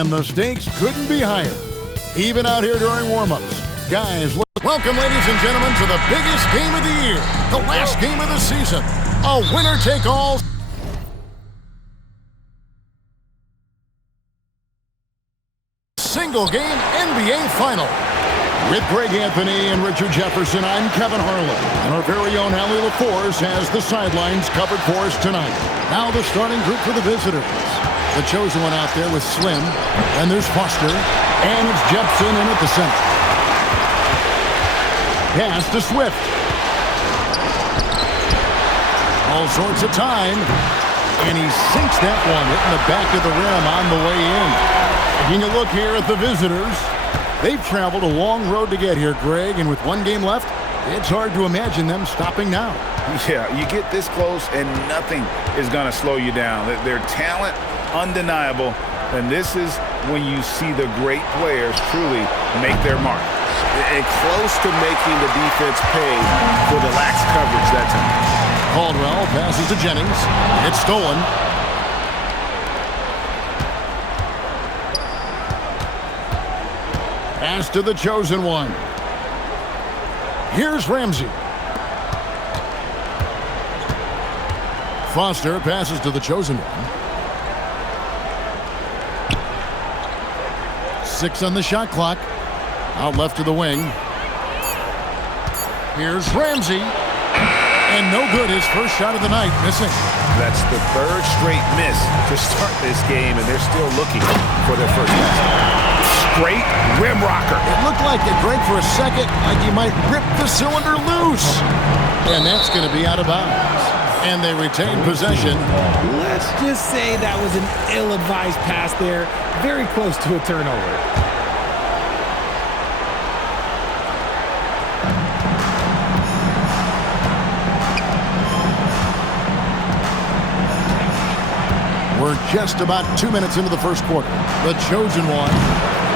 And the stakes couldn't be higher. Even out here during warm-ups. Guys, welcome, ladies and gentlemen, to the biggest game of the year. The last game of the season. A winner-take-all single-game NBA final. With Greg Anthony and Richard Jefferson, I'm Kevin Harlan. And our very own Allie LaForce has the sidelines covered for us tonight. Now the starting group for the visitors. The chosen one out there with Slim. And there's Foster. And it's Jepson in at the center. Pass to Swift. All sorts of time. And he sinks that one, hitting the back of the rim on the way in. Taking a look here at the visitors. They've traveled a long road to get here, Greg, and with one game left, it's hard to imagine them stopping now. Yeah, you get this close and nothing is going to slow you down. Their talent, undeniable, and this is when you see the great players truly make their mark. And close to making the defense pay for the lax coverage that time. Caldwell passes to Jennings. It's stolen. Pass to the chosen one. Here's Ramsey. Foster passes to the chosen one. 6 on the shot clock. Out left to the wing. Here's Ramsey. And no good, his first shot of the night, missing. That's the third straight miss to start this game, and they're still looking for their first basket. Straight rim rocker. It looked like it, Greg, for a second, like he might rip the cylinder loose. And that's going to be out of bounds. And they retain possession. Let's just say that was an ill-advised pass there. Very close to a turnover. We're just about 2 minutes into the first quarter. The chosen one.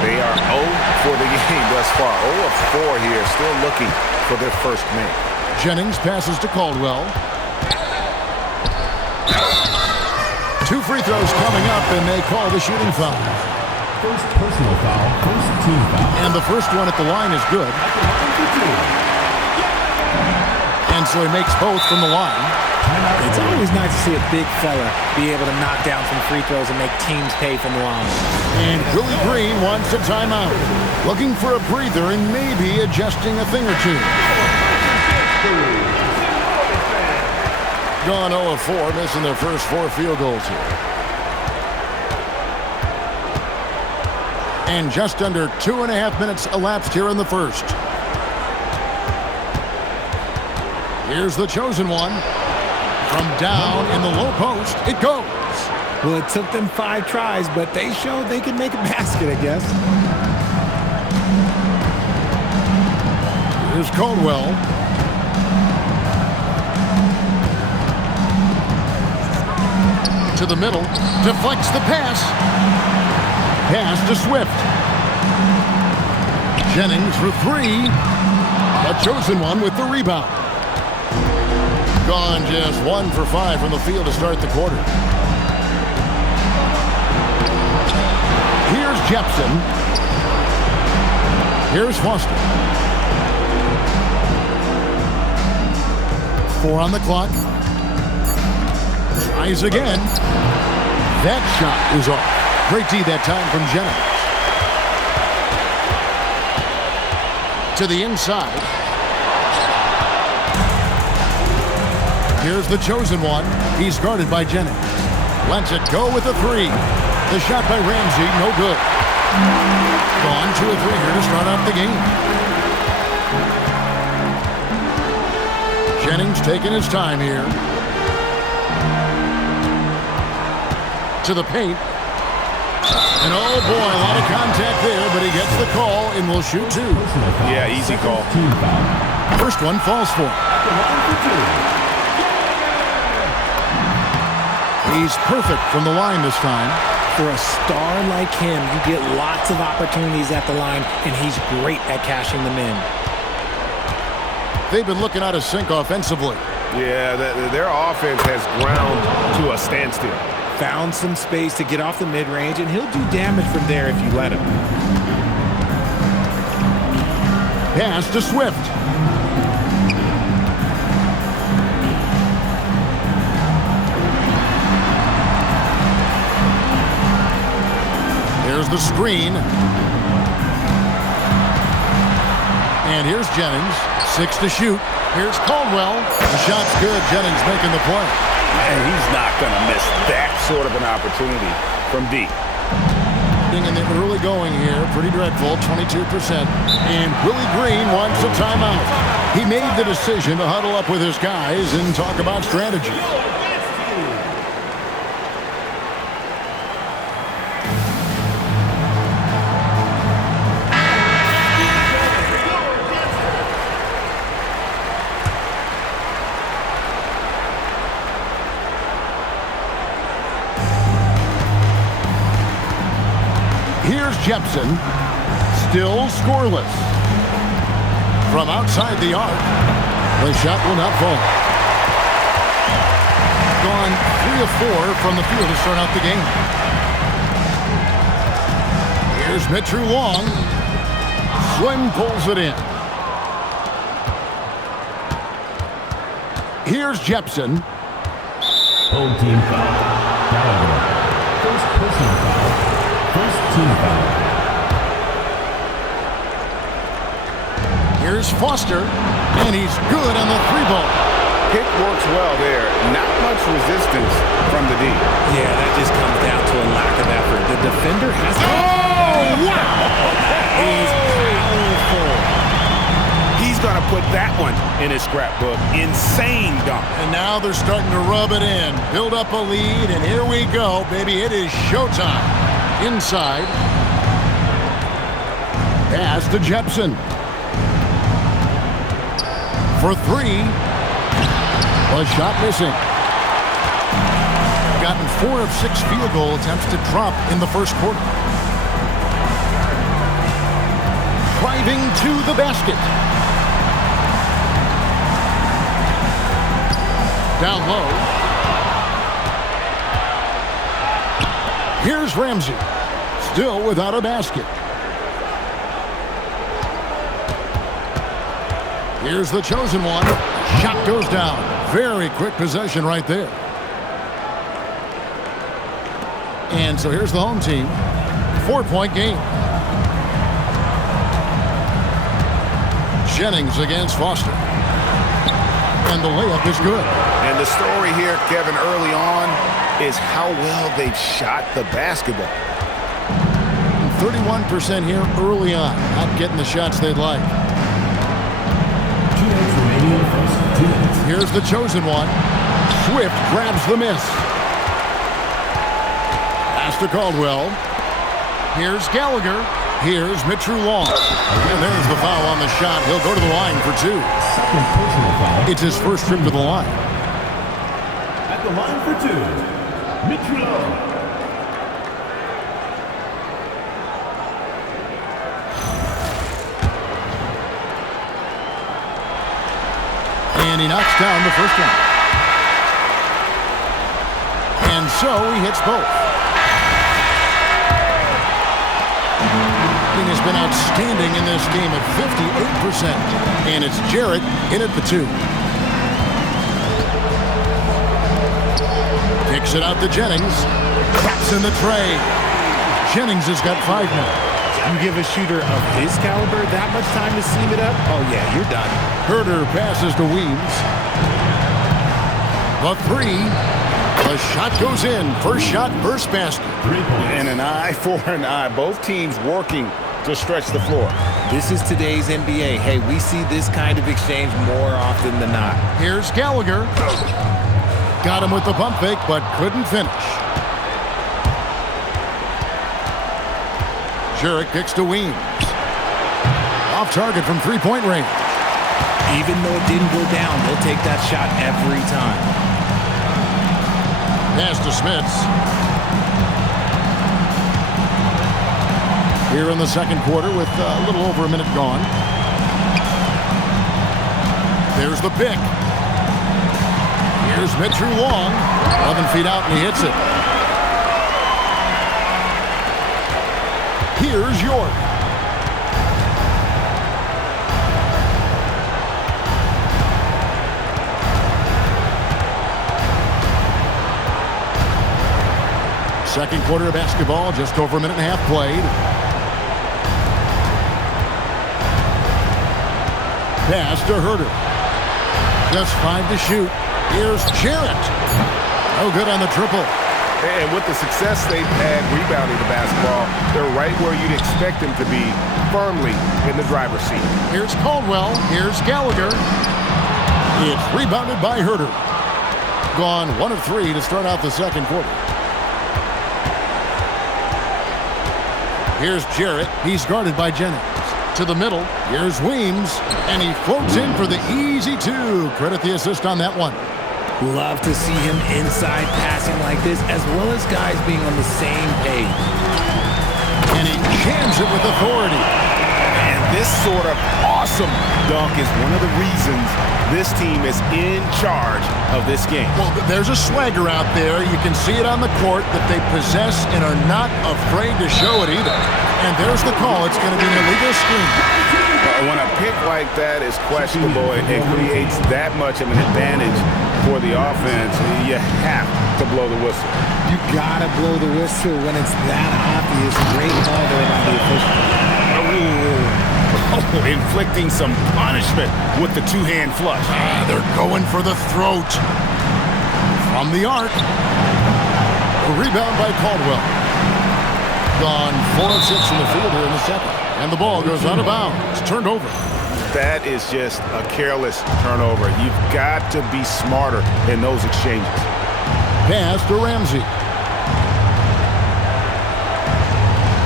They are 0 for the game thus far. 0 of 4 here, still looking for their first make. Jennings passes to Caldwell. 2 free throws coming up, and they call the shooting foul. First personal foul, first team foul. And the first one at the line is good. And so he makes both from the line. It's always nice to see a big fella be able to knock down some free throws and make teams pay from the line. And Willie Green wants a timeout. Looking for a breather and maybe adjusting a thing or two. Gone 0 of 4, missing their first 4 field goals here. And just under 2.5 minutes elapsed here in the first. Here's the chosen one. From down in the low post, it goes. Well, it took them 5 tries, but they showed they could make a basket, I guess. Here's Caldwell. To the middle, deflects the pass. Pass to Swift. Jennings for 3. A chosen one with the rebound. Gone just 1 for 5 from the field to start the quarter. Here's Jepson. Here's Foster. 4 on the clock. Tries again. That shot is off. Great D that time from Jennings. To the inside. Here's the chosen one. He's guarded by Jennings. Lets it go with a 3. The shot by Ramsey, no good. Gone 2 of 3 here to start off the game. Jennings taking his time here. To the paint. And oh boy, a lot of contact there, but he gets the call and will shoot 2. Yeah, easy call. First one falls for him. He's perfect from the line this time. For a star like him, you get lots of opportunities at the line, and he's great at cashing them in. They've been looking out of sync offensively. Yeah, their offense has ground to a standstill. Found some space to get off the mid-range, and he'll do damage from there if you let him. Pass to Swift. Here's the screen. And here's Jennings. 6 to shoot. Here's Caldwell. The shot's good. Jennings making the play. And he's not going to miss that sort of an opportunity from deep. In the early going here, pretty dreadful, 22%. And Willie Green wants a timeout. He made the decision to huddle up with his guys and talk about strategy. Here's Jepson, still scoreless. From outside the arc, the shot will not fall. Gone 3 of 4 from the field to start out the game. Here's Mceachern long. Slim pulls it in. Here's Jepson. Home team foul. Gallagher. First personal foul. First team foul. Here's Foster, and he's good on the 3-ball. Pick works well there. Not much resistance from the D. Yeah, that just comes down to a lack of effort. The defender has... Oh, wow! He's powerful. He's going to put that one in his scrapbook. Insane dunk. And now they're starting to rub it in. Build up a lead, and here we go, baby. It is showtime. Inside. Pass to Jepson. For 3. A shot missing. Gotten 4 of 6 field goal attempts to drop in the first quarter. Driving to the basket. Down low. Here's Ramsey. Still without a basket. Here's the chosen one. Shot goes down. Very quick possession right there. And so here's the home team. 4-point game. Jennings against Foster. And the layup is good. And the story here, Kevin, early on is how well they've shot the basketball. 31% here early on. Not getting the shots they'd like. 2 minutes remaining in the first. 2 minutes. Here's the chosen one. Swift grabs the miss. Pass to Caldwell. Here's Gallagher. Here's Mceachern long. And there's the foul on the shot. He'll go to the line for 2. Second personal foul. It's his first trip to the line. At the line for 2. Mceachern. And he knocks down the first one. And so he hits both. He has been outstanding in this game at 58%. And it's Jarrett in at the 2. Kicks it out to Jennings. Traps in the tray. Jennings has got 5 now. You give a shooter of his caliber that much time to seam it up, oh yeah, you're done. Herter passes to Weems. The 3. The shot goes in. First shot, first basket. 3 points. And an eye for an eye. Both teams working to stretch the floor. This is today's NBA. Hey, we see this kind of exchange more often than not. Here's Gallagher. Got him with the pump fake, but couldn't finish. Jurek kicks to Weems. Off target from 3-point range. Even though it didn't go down, they'll take that shot every time. Pass to Smits. Here in the second quarter with a little over a minute gone. There's the pick. Here's Mceachern long. 11 feet out and he hits it. Here's York. Second quarter of basketball, just over a minute and a half played. Pass to Herter. Just 5 to shoot. Here's Jarrett. No good on the triple. And with the success they've had rebounding the basketball, they're right where you'd expect them to be, firmly in the driver's seat. Here's Caldwell. Here's Gallagher. It's rebounded by Herter. Gone 1 of 3 to start out the second quarter. Here's Jarrett. He's guarded by Jennings. To the middle. Here's Weems. And he floats in for the easy 2. Credit the assist on that one. Love to see him inside passing like this, as well as guys being on the same page. And he jams it with authority. And this sort of awesome dunk is one of the reasons this team is in charge of this game. Well, there's a swagger out there. You can see it on the court that they possess and are not afraid to show it either. And there's the call. It's going to be an illegal screen. When a pick like that is questionable and it creates that much of an advantage for the offense, you have to blow the whistle. You gotta blow the whistle when it's that obvious. Great call there by the official. Oh, inflicting some punishment with the two-hand flush. They're going for the throat. From the arc. A rebound by Caldwell. Gone 4 of 6 in the field here in the second. And the ball goes out of bounds. It's turned over. That is just a careless turnover. You've got to be smarter in those exchanges. Pass to Ramsey.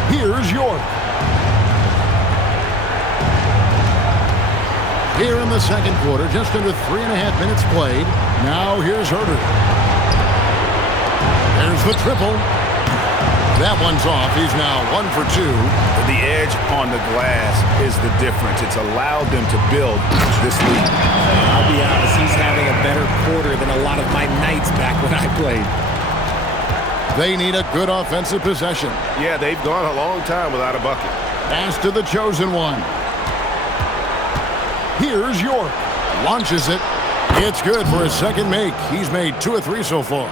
Here's York. Here in the second quarter, just under 3.5 minutes played. Now here's Herter. There's the triple. That one's off. He's now 1 for 2. The edge on the glass is the difference. It's allowed them to build this lead. I'll be honest, he's having a better quarter than a lot of my nights back when I played. They need a good offensive possession. Yeah, they've gone a long time without a bucket. Pass to the chosen one. Here's York. Launches it. It's good for his second make. He's made 2 of 3 so far.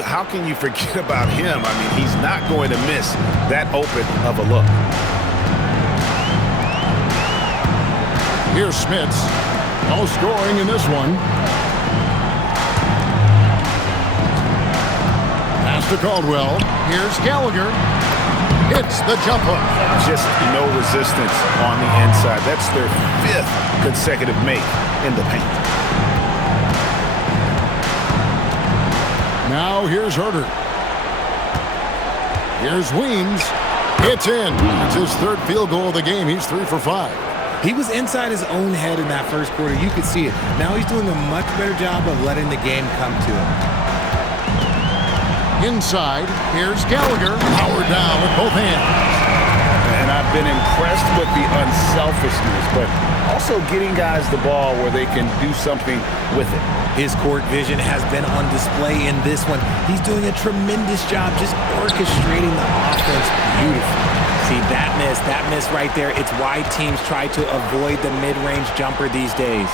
How can you forget about him? I mean, he's not going to miss that open of a look. Here's Smits. No scoring in this one. Pass to Caldwell. Here's Gallagher. Hits the jumper. Just no resistance on the inside. That's their 5th consecutive make in the paint. Now here's Herter. Here's Weems. It's in. It's his 3rd field goal of the game. He's 3 for 5. He was inside his own head in that first quarter. You could see it. Now he's doing a much better job of letting the game come to him. Inside, here's Gallagher. Powered down with both hands. And I've been impressed with the unselfishness, but also getting guys the ball where they can do something with it. His court vision has been on display in this one. He's doing a tremendous job just orchestrating the offense beautifully. See, that miss right there, it's why teams try to avoid the mid-range jumper these days.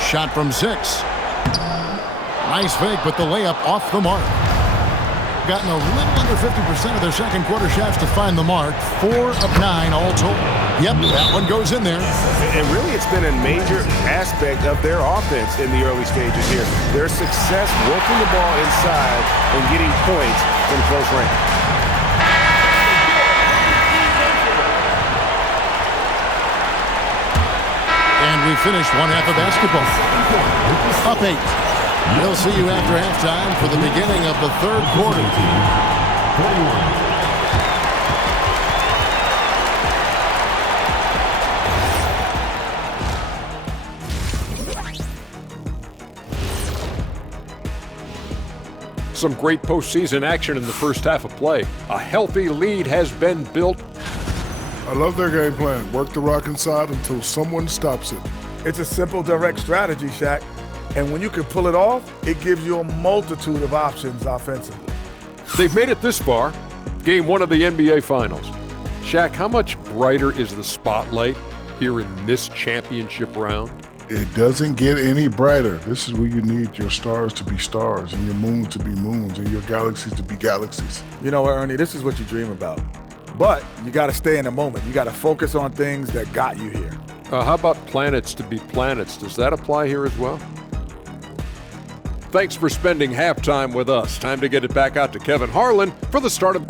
Shot from 6. Nice fake, but the layup off the mark. Gotten a little under 50% of their second quarter shots to find the mark. 4 of 9 all told. Yep, that one goes in there. And really, it's been a major aspect of their offense in the early stages here. Their success working the ball inside and getting points from close range. And we finished one half of basketball. Up 8. We'll see you after halftime for the beginning of the third quarter. Some great postseason action in the first half of play. A healthy lead has been built. I love their game plan. Work the rock inside until someone stops it. It's a simple, direct strategy, Shaq. And when you can pull it off, it gives you a multitude of options offensively. They've made it this far. Game 1 of the NBA Finals. Shaq, how much brighter is the spotlight here in this championship round? It doesn't get any brighter. This is where you need your stars to be stars and your moons to be moons and your galaxies to be galaxies. You know what, Ernie, this is what you dream about. But you got to stay in the moment. You got to focus on things that got you here. How about planets to be planets? Does that apply here as well? Thanks for spending halftime with us. Time to get it back out to Kevin Harlan for the start of...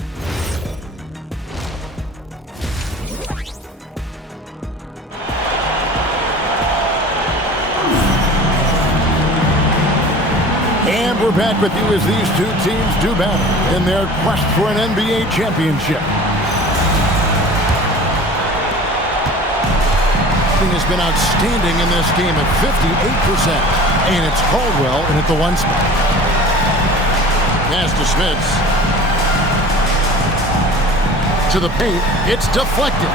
And we're back with you as these two teams do battle in their quest for an NBA championship. Has been outstanding in this game at 58%. And it's Caldwell in at the 1 spot. Pass to Smits. To the paint. It's deflected.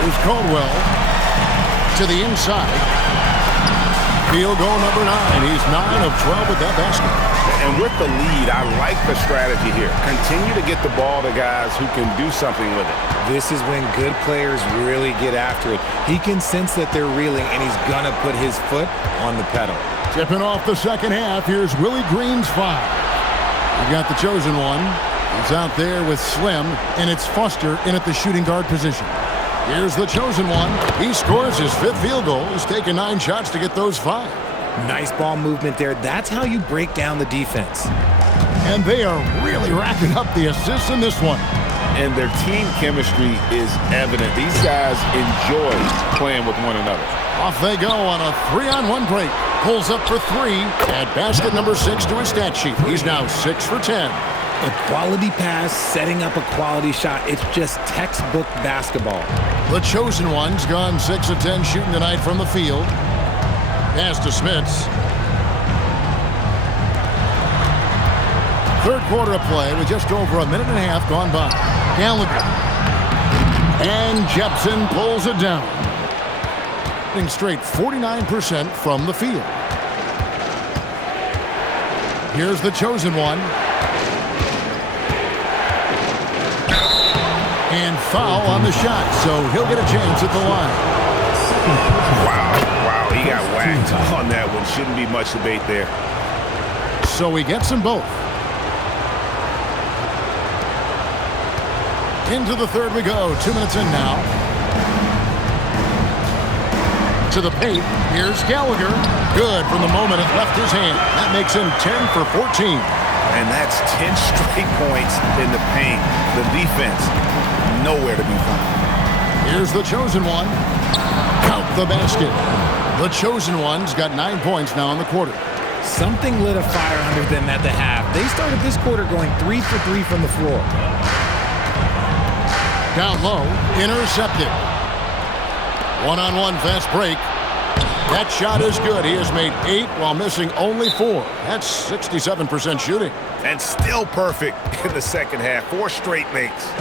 Here's Caldwell. To the inside. Field goal number 9. He's 9 of 12 with that basket. And with the lead, I like the strategy here. Continue to get the ball to guys who can do something with it. This is when good players really get after it. He can sense that they're reeling, and he's going to put his foot on the pedal. Tipping off the second half, here's Willie Green's 5. We've got the chosen one. He's out there with Slim, and it's Foster in at the shooting guard position. Here's the chosen one. He scores his 5th field goal. He's taken 9 shots to get those 5. Nice ball movement there. That's how you break down the defense. And they are really racking up the assists in this one. And their team chemistry is evident. These guys enjoy playing with one another. Off they go on a 3-on-1 break. Pulls up for 3 at basket number 6 to his stat sheet. He's now 6 for 10. A quality pass, setting up a quality shot. It's just textbook basketball. The chosen one's gone 6 of 10 shooting tonight from the field. Pass to Smits. Third quarter of play with just over a minute and a half gone by. Gallagher. And Jepson pulls it down. Hitting straight 49% from the field. Here's the chosen one. And foul on the shot, so he'll get a chance at the line. Wow, he got whacked on that one. Shouldn't be much debate there. So he gets them both. Into the third we go. 2 minutes in now. To the paint. Here's Gallagher. Good from the moment it left his hand. That makes him 10 for 14. And that's 10 straight points in the paint. The defense, nowhere to be found. Here's the chosen one. Count the basket. The chosen one's got 9 points now in the quarter. Something lit a fire under them at the half. They started this quarter going 3 for 3 from the floor. Down low, intercepted. One-on-one fast break. That shot is good. He has made 8 while missing only 4. That's 67% shooting. And still perfect in the second half. 4 straight makes.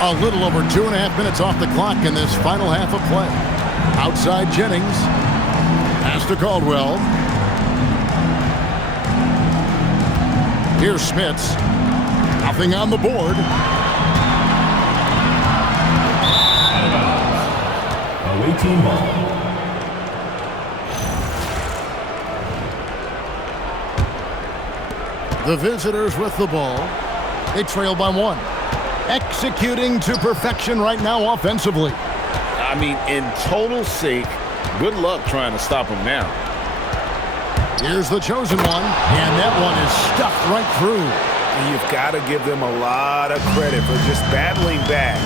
A little over 2.5 minutes off the clock in this final half of play. Outside Jennings. Pass to Caldwell. Here's Smits. Nothing on the board. Away team ball. The visitors with the ball. They trail by 1. Executing to perfection right now offensively. I mean, in total sync. Good luck trying to stop him now. Here's the chosen one, and that one is stuffed right through. And you've got to give them a lot of credit for just battling back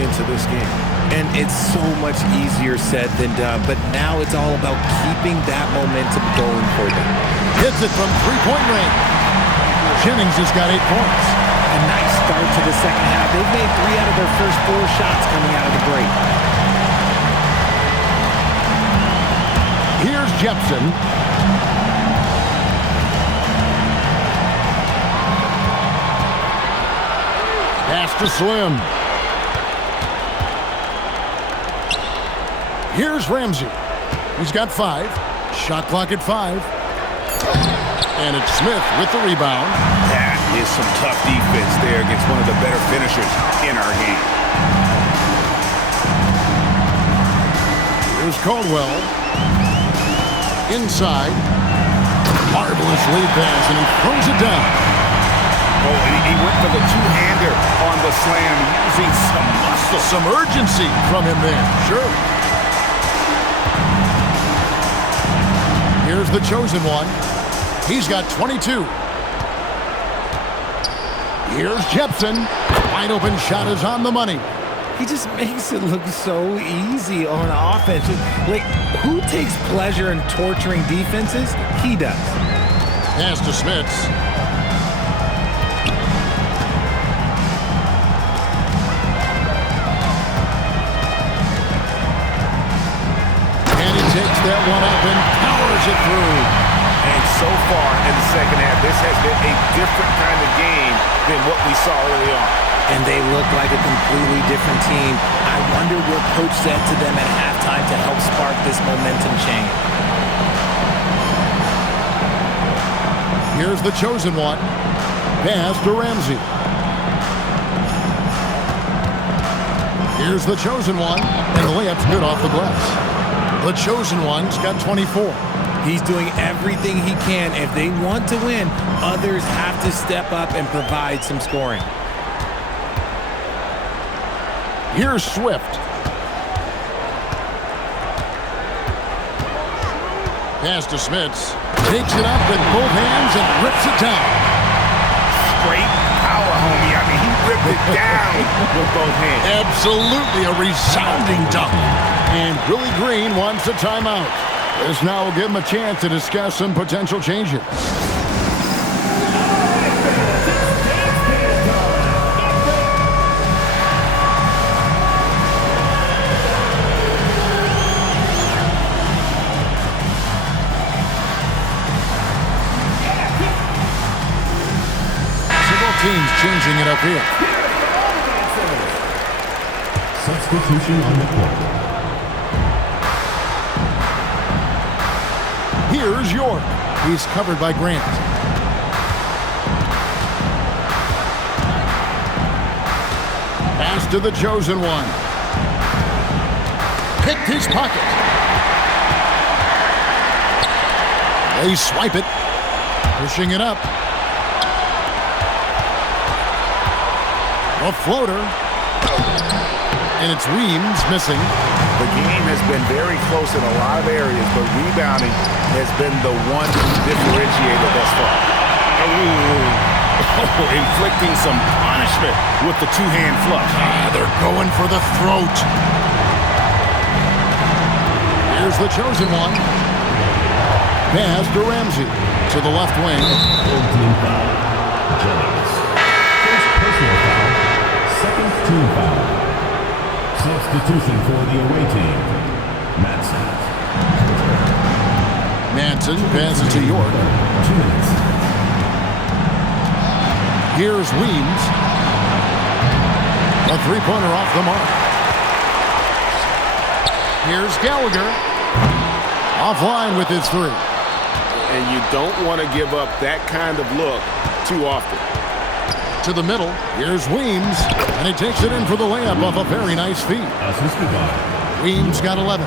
into this game. And it's so much easier said than done, but now it's all about keeping that momentum going for them. Hits it from 3-point range. Jennings has got 8 points. A nice start to the second half. They've made 3 out of their first 4 shots coming out of the break. Here's Jepson. Pass to Slim. Here's Ramsey. He's got 5. Shot clock at 5. And it's Smith with the rebound. That is some tough defense there against one of the better finishers in our game. Here's Caldwell. Inside. Marvelous lead pass, and he throws it down. Oh, he went for the two-hander on the slam, using some muscle. Some urgency from him there. Sure. Here's the chosen one. He's got 22. Here's Jepson. Wide open shot is on the money. He just makes it look so easy on offense. Like, who takes pleasure in torturing defenses? He does. Pass to Smits. And he takes that one up and powers it through. And so far in the second half, this has been a different kind of game than what we saw early on. And they look like a completely different team. I wonder what coach said to them at halftime to help spark this momentum change. Here's the chosen one. Pass to Ramsey. Here's the chosen one. And the layup's good off the glass. The chosen one's got 24. He's doing everything he can. If they want to win, others have to step up and provide some scoring. Here's Swift. Pass to Smits. Takes it up with both hands and rips it down. Straight power, homie. I mean, he ripped it down with both hands. Absolutely a resounding dunk. And Willie Green wants a timeout. This now will give him a chance to discuss some potential changes. Teams changing it up here. Substitution on the court. Here's York. He's covered by Grant. Pass to the chosen one. Picked his pocket. They swipe it. Pushing it up. A floater, and it's Weems missing. The game has been very close in a lot of areas, but rebounding has been the one differentiator thus far. Oh, inflicting some punishment with the two-hand flush. They're going for the throat. Here's the chosen one. Pass to Ramsey to the left wing. Full team foul. Jennings. First personal foul. Second team foul. Substitution for the away team. Manson passes to York. 2 minutes. Here's Weems. A three-pointer off the mark. Here's Gallagher. Offline with his 3. And you don't want to give up that kind of look too often. To the middle. Here's Weems. And he takes it in for the layup off a very nice feed. Assisted by Weems got 11.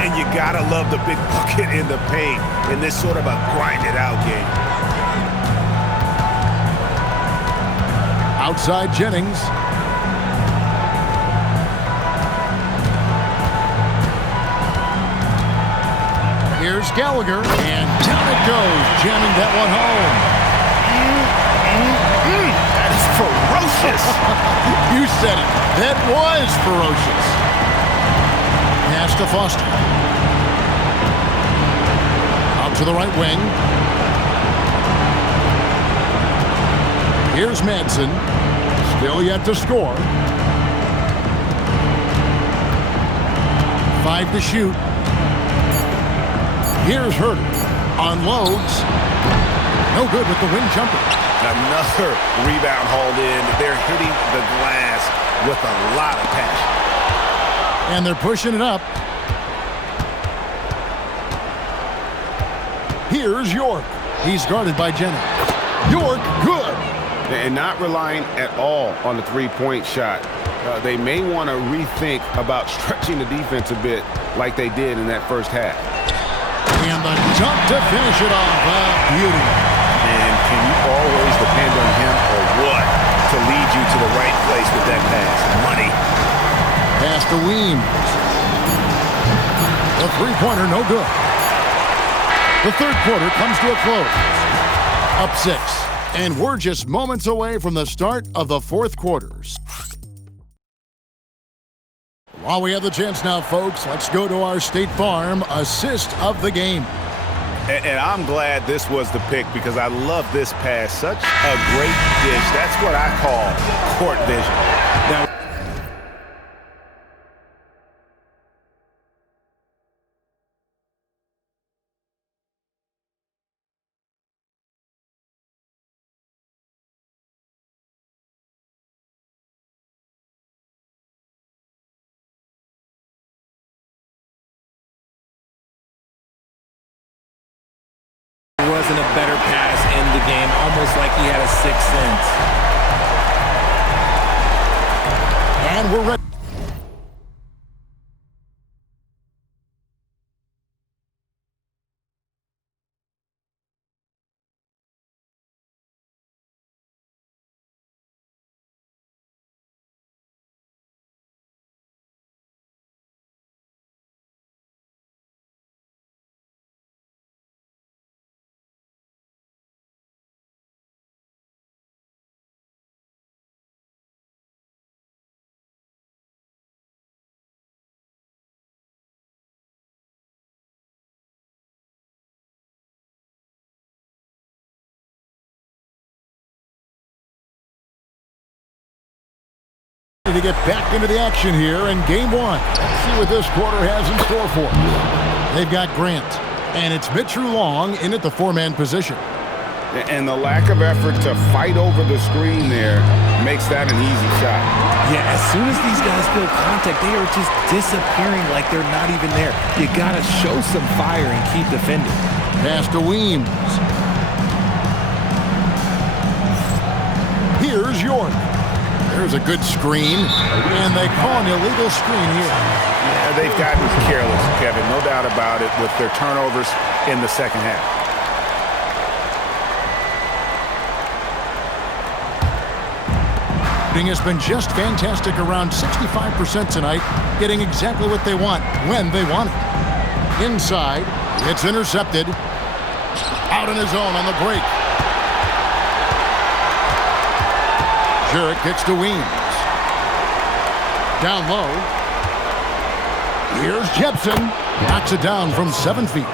And you got to love the big bucket in the paint in this sort of a grind-it-out game. Outside Jennings. Here's Gallagher. And down it goes. Jamming that one home. That is ferocious. You said it. That was ferocious. Pass to Foster. Out to the right wing. Here's Madsen. Still yet to score. 5 to shoot. Here's Herter. Unloads. No good with the wing jumper. Another rebound hauled in. They're hitting the glass with a lot of passion. And they're pushing it up. Here's York. He's guarded by Jennings. York, good. And not relying at all on the three-point shot. They may want to rethink about stretching the defense a bit like they did in that first half. And the jump to finish it off. Beauty. And can you always depend on him or what to lead you to the right place with that pass? Money. Pass to Weems. The three-pointer, no good. The third quarter comes to a close. Up 6. And we're just moments away from the start of the fourth quarters. While we have the chance now, folks, let's go to our State Farm assist of the game. And I'm glad this was the pick because I love this pass. Such a great dish. That's what I call court vision. Now, wasn't a better pass in the game, almost like he had a sixth sense. And we're ready. To get back into the action here in game 1. Let's see what this quarter has in store for us. They've got Grant, and it's Mceachern Long in at the 4-man position. and the lack of effort to fight over the screen there makes that an easy shot. Yeah, as soon as these guys feel contact, they are just disappearing like they're not even there. You got to show some fire and keep defending. Pass to Weems. Here's York. There's a good screen, and they call an illegal screen here. Yeah, they've gotten careless, Kevin, no doubt about it, with their turnovers in the second half. Has been just fantastic, around 65% tonight, getting exactly what they want when they want it. Inside, it's intercepted. Out on his own on the break. Jurek kicks to Weems. Down low. Here's Jepson. Knocks it down from 7 feet.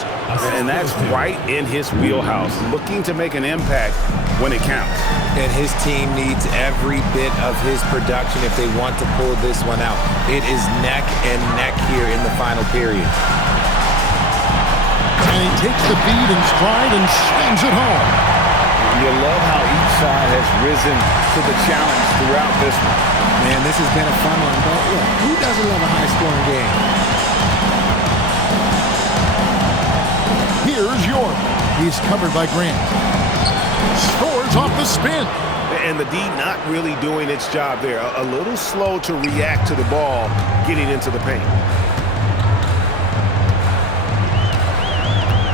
And that's right in his wheelhouse, looking to make an impact when it counts. And his team needs every bit of his production if they want to pull this one out. It is neck and neck here in the final period. And he takes the feed in stride and slams it home. You love how each side has risen to the challenge throughout this one. Man, this has been a fun one, but look, who doesn't love a high-scoring game? Here's York. He's covered by Grant. Scores off the spin. And the D not really doing its job there. A little slow to react to the ball getting into the paint.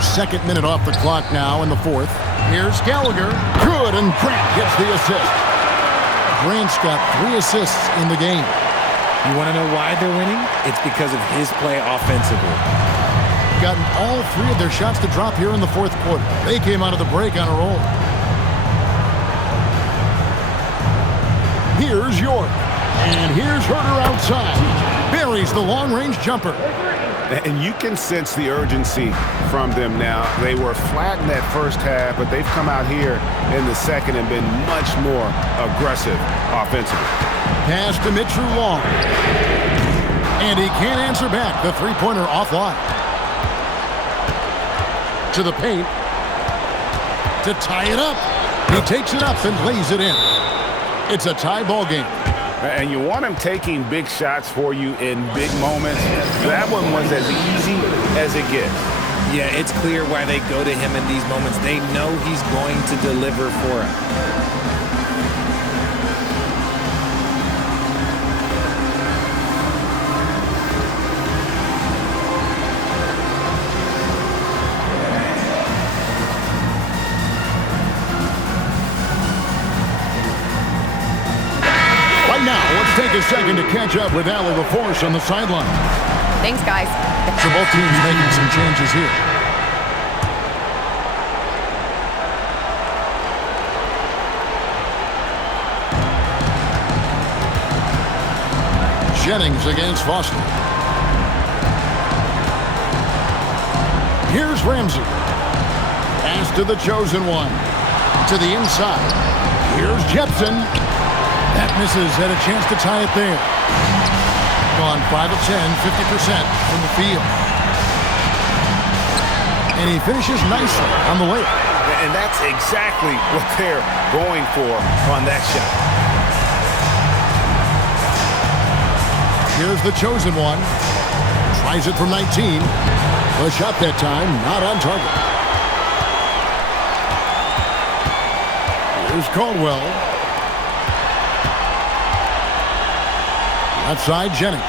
Second minute off the clock now in the fourth. Here's Gallagher. Good, and Grant gets the assist. Grant's got 3 assists in the game. You want to know why they're winning? It's because of his play offensively. Gotten all 3 of their shots to drop here in the fourth quarter. They came out of the break on a roll. Here's York. And here's Herter outside. Buries the long-range jumper. And you can sense the urgency from them now. They were flat in that first half, but they've come out here in the second and been much more aggressive offensively. Pass to Mceachern long. And he can't answer back. The three-pointer offline. To the paint. To tie it up. He takes it up and lays it in. It's a tie ball game. And you want him taking big shots for you in big moments. That one was as easy as it gets. Yeah, it's clear why they go to him in these moments. They know he's going to deliver for them. Take a second to catch up with Allie LaForce on the sideline. Thanks, guys. So both teams making some changes here. Jennings against Foster. Here's Ramsey. Pass to the chosen one. To the inside. Here's Jepson. That misses, had a chance to tie it there. Gone 5 of 10, 50% from the field. And he finishes nicely on the layup. And that's exactly what they're going for on that shot. Here's the chosen one. Tries it from 19. The shot that time, not on target. Here's Caldwell. Outside Jennings.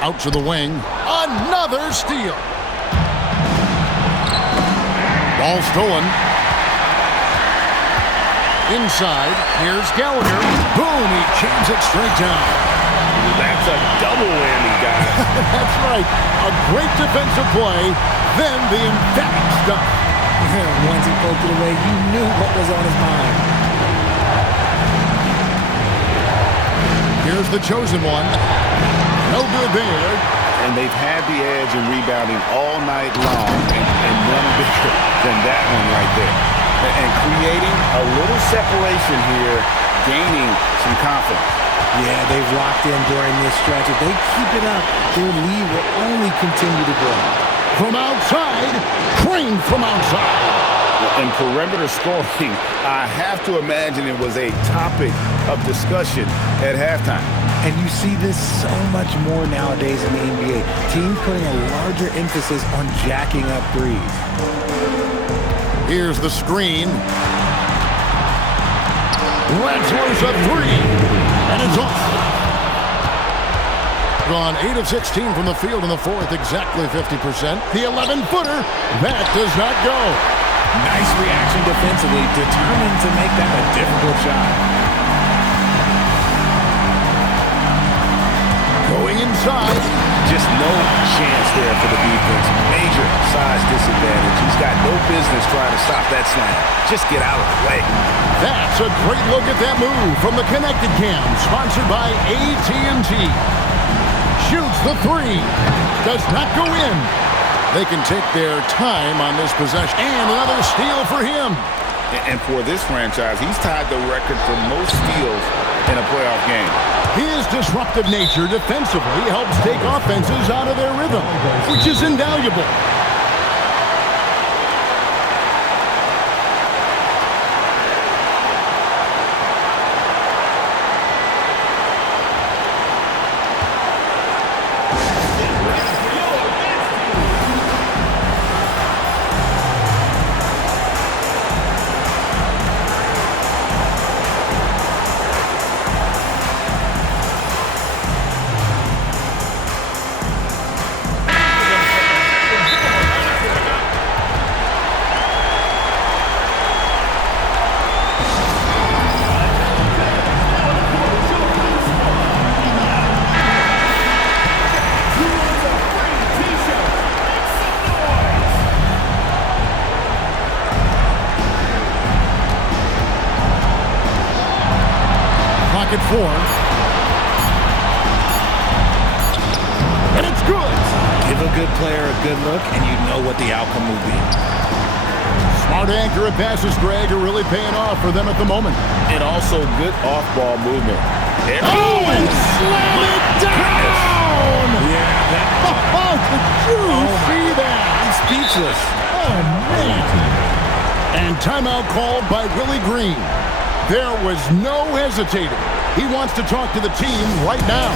Out to the wing. Another steal. Ball stolen. Inside. Here's Gallagher. Boom! He jams it straight down. That's a double whammy, guys. That's right. A great defensive play. Then the emphatic stuff. Once he poked it away, you knew what was on his mind. Here's the chosen one. No good there. And they've had the edge in rebounding all night long, and none bigger than that one right there. And creating a little separation here, gaining some confidence. Yeah, they've locked in during this stretch. If they keep it up, their lead will only continue to grow. From outside, Crane from outside. And perimeter scoring, I have to imagine it was a topic of discussion at halftime. And you see this so much more nowadays in the NBA. Teams putting a larger emphasis on jacking up threes. Here's the screen. Rattler's a three. And it's off. Gone 8 of 16 from the field in the fourth, exactly 50%. The 11-footer, that does not go. Nice reaction defensively, determined to make that a difficult shot. Going inside. Just no chance there for the defense. Major size disadvantage. He's got no business trying to stop that slam. Just get out of the way. That's a great look at that move from the Connected Cam, sponsored by AT&T. Shoots the three. Does not go in. They can take their time on this possession. And another steal for him. And for this franchise, he's tied the record for most steals in a playoff game. His disruptive nature defensively helps take offenses out of their rhythm, which is invaluable. At 4. And it's good. good player a good look, and you know what the outcome will be. Smart accurate passes, Greg, are really paying off for them at the moment. And also good off-ball movement. Oh, and slam it down! Yeah, that. Oh, did you see that? I'm speechless. Oh, man. And timeout called by Willie Green. There was no hesitating. He wants to talk to the team right now.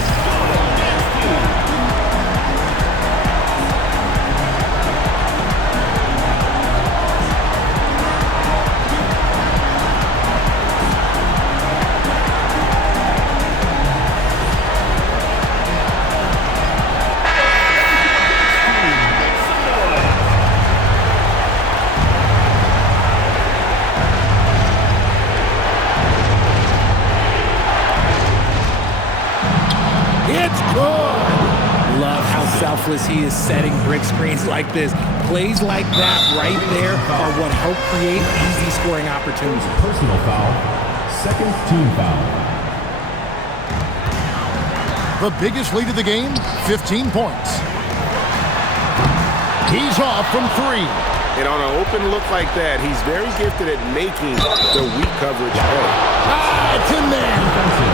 Selfless he is setting brick screens like this. Plays like that right there are what help create easy scoring opportunities. Personal foul. Second team foul. The biggest lead of the game, 15 points. He's off from 3. And on an open look like that, he's very gifted at making the weak coverage play. It's in there.